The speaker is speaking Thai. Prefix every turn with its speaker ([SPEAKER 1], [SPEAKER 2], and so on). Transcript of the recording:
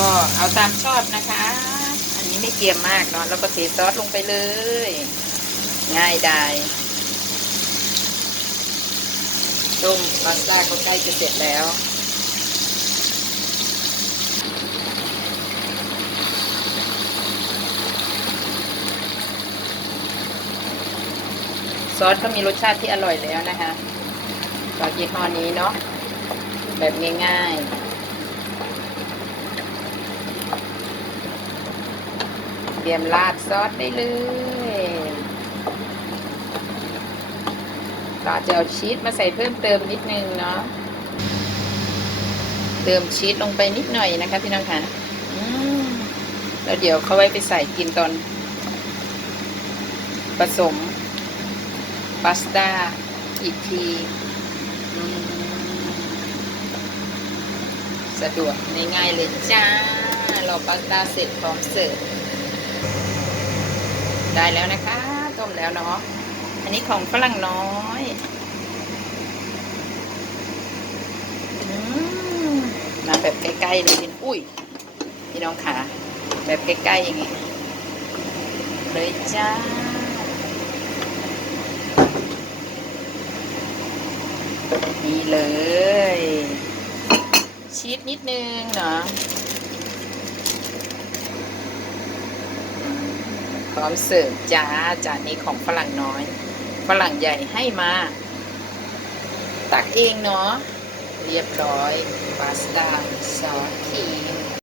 [SPEAKER 1] ก็เอาตามชอบนะคะ อันนี้ไม่เกรียมมากเนาะแล้วก็เทซอสลงไปเลย ง่ายดายต้มพาสต้าก็ใกล้จะเสร็จแล้วซอสก็มีรสชาติที่อร่อยแล้วนะคะซอสยี่ห้อนี้เนาะแบบง่ายๆ เตรียมราดซอสได้เลยก็จะเอาชีสมาใส่เพิ่มเติมนิดนึงเนาะ เติมชีสลงไปนิดหน่อยนะคะพี่น้องคะแล้วเดี๋ยวเขาไว้ไปใส่กินตอน ผสมพาสต้าอีกทีสะดวกง่ายๆเลยจ้า เราพาสต้าเสร็จพร้อมเสิร์ฟ ได้แล้วนะคะ ต้มแล้วเนาะอันนี้ของฝรั่งน้อยอมมาแบบใกล้ๆเลยพี่อุ้ยพี่น้องขาแบบใกล้ๆอย่างงี้เลยจ้านี่เลย ชีสนิดนึงเนาะ พร้อมเสิร์ฟจ้าจานนี้ของฝรั่งน้อย ฝรั่งใหญ่ให้มา ตักเองเนาะเรียบร้อย พาสต้าซอสครีม